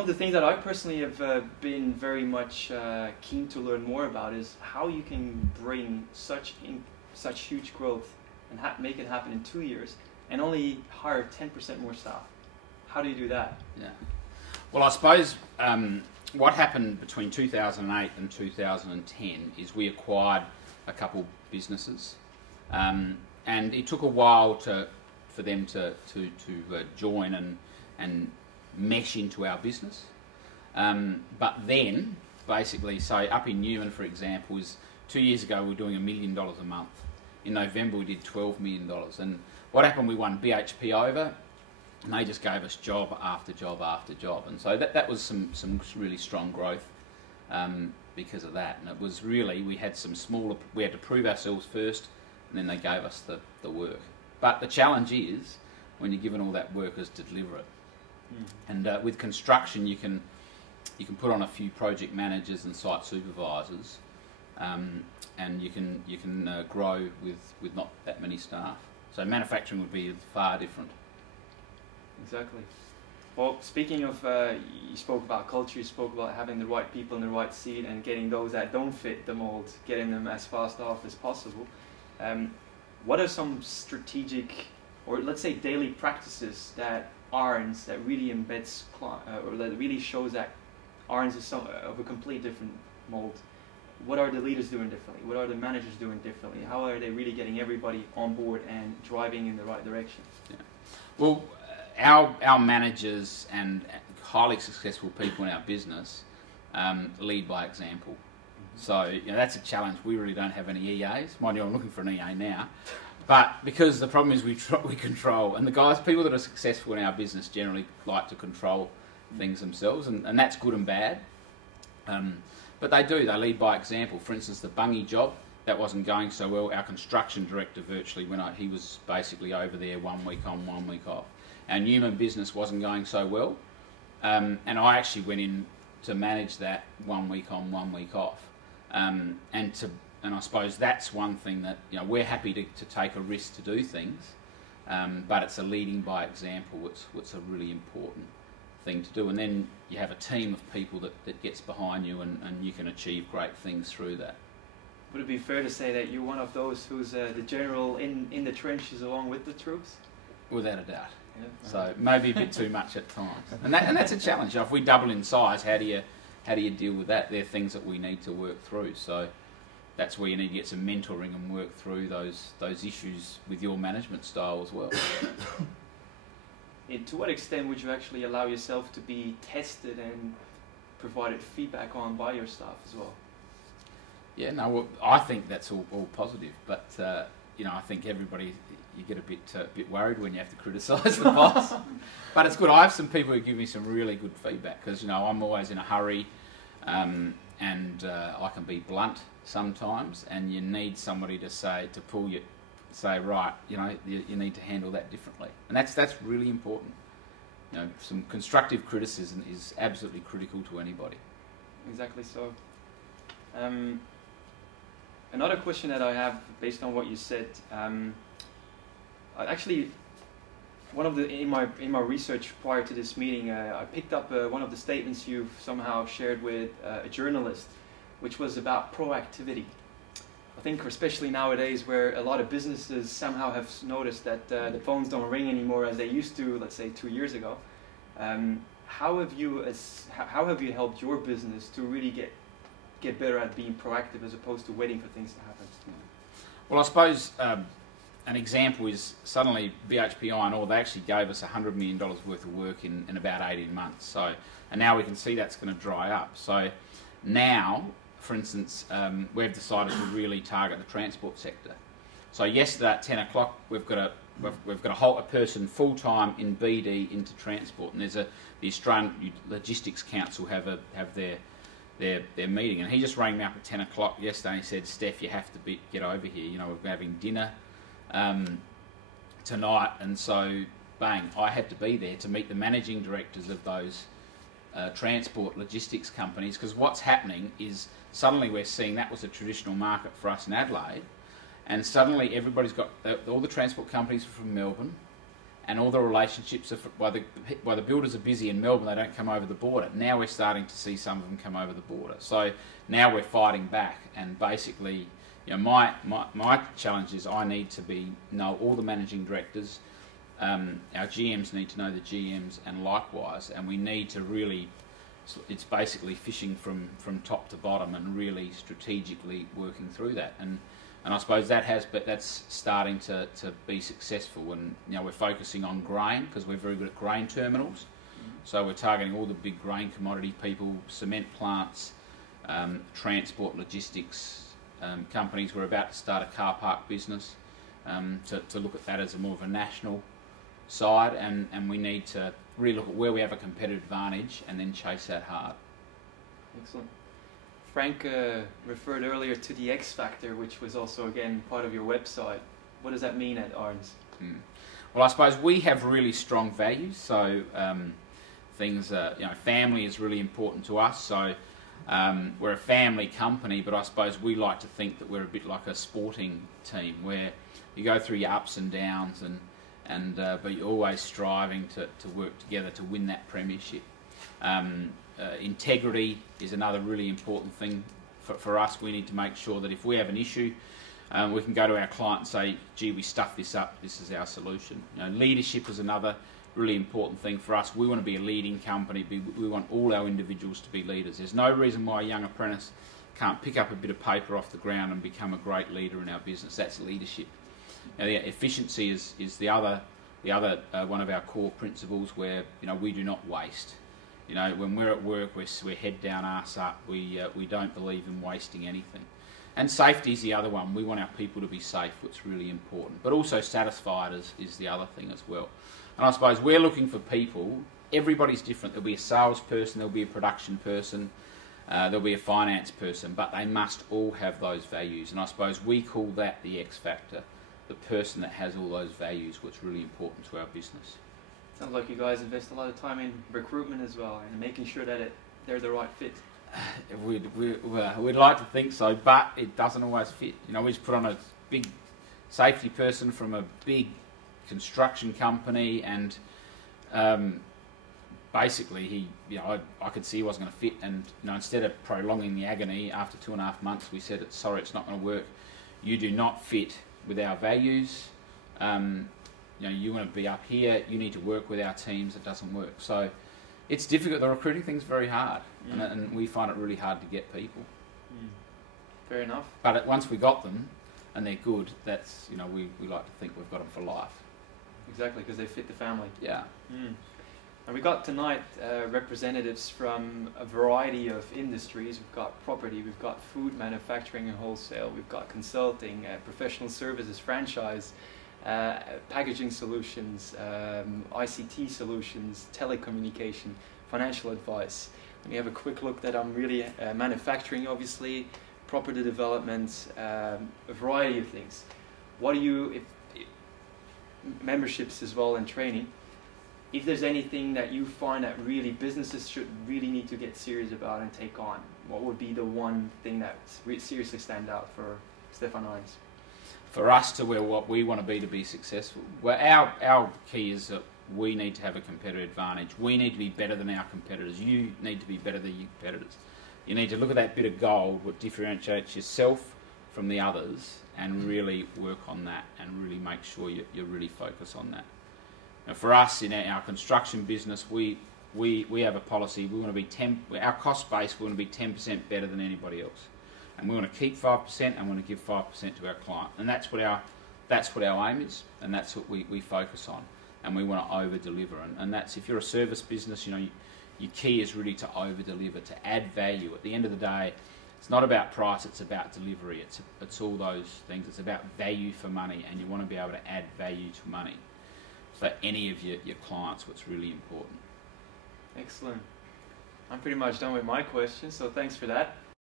of the things that I personally have been very much keen to learn more about is how you can bring such huge growth and make it happen in 2 years and only hire 10% more staff. How do you do that? Yeah. Well, I suppose what happened between 2008 and 2010 is we acquired a couple businesses, and it took a while for them to join and mesh into our business. But then, basically, so up in Newman, for example, 2 years ago we were doing $1 million a month. In November we did $12 million. And what happened, we won BHP over, and they just gave us job after job after job. And so that was some really strong growth because of that. And it was really, we had to prove ourselves first, and then they gave us the work. But the challenge is, when you're given all that work, is to deliver it. And with construction, you can put on a few project managers and site supervisors, and you can grow with not that many staff. So manufacturing would be far different. Exactly. Well, speaking of, you spoke about culture, you spoke about having the right people in the right seat and getting those that don't fit the mold, getting them as fast off as possible. What are some strategic, or let's say daily practices that Ahrens that really embeds, or that really shows that Ahrens is of a complete different mold? What are the leaders doing differently? What are the managers doing differently? How are they really getting everybody on board and driving in the right direction? Yeah. Well, our managers and highly successful people in our business lead by example. So that's a challenge. We really don't have any EAs. Mind you, I'm looking for an EA now. But because the problem is we control, and people that are successful in our business generally like to control things themselves, and that's good and bad. But they lead by example. For instance, the Bungie job, that wasn't going so well. Our construction director virtually he was basically over there 1 week on, 1 week off. Our Newman business wasn't going so well, and I actually went in to manage that 1 week on, 1 week off. And I suppose that's one thing that we're happy to take a risk to do things, but it's a leading by example. It's a really important thing to do, and then you have a team of people that gets behind you, and you can achieve great things through that. Would it be fair to say that you're one of those who's the general in the trenches along with the troops? Without a doubt. Yeah. So maybe a bit too much at times, and that's a challenge. If we double in size, how do you deal with that? They're things that we need to work through. So that's where you need to get some mentoring and work through those issues with your management style as well. And to what extent would you actually allow yourself to be tested and provided feedback on by your staff as well? Yeah, no, well, I think that's all positive, but I think everybody, you get a bit worried when you have to criticise the boss. But it's good. I have some people who give me some really good feedback because I'm always in a hurry, and I can be blunt sometimes, and you need somebody to say right, you need to handle that differently, and that's really important. Some constructive criticism is absolutely critical to anybody. Exactly so. Another question that I have, based on what you said, actually, in my research prior to this meeting, I picked up one of the statements you've somehow shared with a journalist, which was about proactivity. I think especially nowadays, where a lot of businesses somehow have noticed that the phones don't ring anymore as they used to, let's say 2 years ago. How have you helped your business to really get better at being proactive as opposed to waiting for things to happen? Well, I suppose an example is suddenly BHP Iron Ore, they actually gave us $100 million worth of work in about 18 months. So, and now we can see that's going to dry up. So now, for instance, we've decided to really target the transport sector. So yesterday at 10 o'clock, we've got a person full time in BD into transport, and the Australian Logistics Council have their meeting, and he just rang me up at 10 o'clock yesterday and he said, "Steph, you have to get over here. We're having dinner tonight," and so bang, I had to be there to meet the managing directors of those transport logistics companies, because what's happening is suddenly we're seeing that was a traditional market for us in Adelaide, and suddenly everybody's got all the transport companies are from Melbourne, and all the relationships are while the builders are busy in Melbourne, they don't come over the border. Now we're starting to see some of them come over the border. So now we're fighting back, and basically, you know, my challenge is I need to know all the managing directors. Our GMs need to know the GMs, and likewise, and we need to really. It's basically fishing from top to bottom and really strategically working through that. And I suppose that's starting to be successful. And you know, we're focusing on grain because we're very good at grain terminals. So we're targeting all the big grain commodity people, cement plants, transport, logistics companies. We're about to start a car park business to look at that as more of a national side, and we need to really look at where we have a competitive advantage and then chase that hard. Excellent. Frank referred earlier to the X factor, which was also again part of your website. What does that mean at Ahrens? Well, I suppose we have really strong values. So things, you know, family is really important to us. So we're a family company, but I suppose we like to think that we're a bit like a sporting team where you go through your ups and downs, but you're always striving to work together to win that premiership. Integrity is another really important thing for us. We need to make sure that if we have an issue, we can go to our client and say, gee, we stuffed this up, this is our solution. You know, leadership is another really important thing for us. We want to be a leading company. We want all our individuals to be leaders. There's no reason why a young apprentice can't pick up a bit of paper off the ground and become a great leader in our business. That's leadership. Now, the efficiency is the other one of our core principles, where you know we do not waste. You know, when we're at work, we're head down, arse up. We don't believe in wasting anything. And safety is the other one. We want our people to be safe, which is really important. But also satisfied is the other thing as well. And I suppose we're looking for people. Everybody's different. There'll be a salesperson, there'll be a production person, there'll be a finance person, but they must all have those values. And I suppose we call that the X factor. The person that has all those values, what's really important to our business. Sounds like you guys invest a lot of time in recruitment as well, and making sure that they're the right fit. We'd like to think so, but it doesn't always fit. You know, we just put on a big safety person from a big construction company, and basically I could see he wasn't going to fit, and you know, instead of prolonging the agony, after 2.5 months, we said, sorry, it's not going to work. You do not fit with our values. You know, you want to be up here, you need to work with our teams. It doesn't work. So it's difficult. The recruiting thing's very hard, and we find it really hard to get people. Fair enough. But once we got them and they're good, that's, you know, we like to think we've got them for life. Exactly, because they fit the family. Yeah. And we got tonight representatives from a variety of industries. We've got property, we've got food manufacturing and wholesale, we've got consulting, professional services, franchise, packaging solutions, ICT solutions, telecommunication, financial advice. And we have a quick look that I'm really manufacturing, obviously, property development, a variety of things. What do you, memberships as well and training, if there's anything that you find that really businesses should really need to get serious about and take on, what would be the one thing that seriously stand out for Stefan Ahrens? For us to where what we want to be successful, well, our key is that we need to have a competitive advantage. We need to be better than our competitors. You need to be better than your competitors. You need to look at that bit of gold, what differentiates yourself from the others, and really work on that, and really make sure you really focus on that. Now, for us in our construction business, we have a policy. We want to be our cost base. We want to be 10% better than anybody else, and we want to keep 5% and want to give 5% to our client. And that's what our aim is, and that's what we focus on. And we want to over deliver. And that's, if you're a service business, you know, your key is really to over deliver, to add value. At the end of the day, it's not about price, it's about delivery. It's all those things. It's about value for money, and you want to be able to add value to money for any of your clients, what's really important. Excellent. I'm pretty much done with my questions, so thanks for that.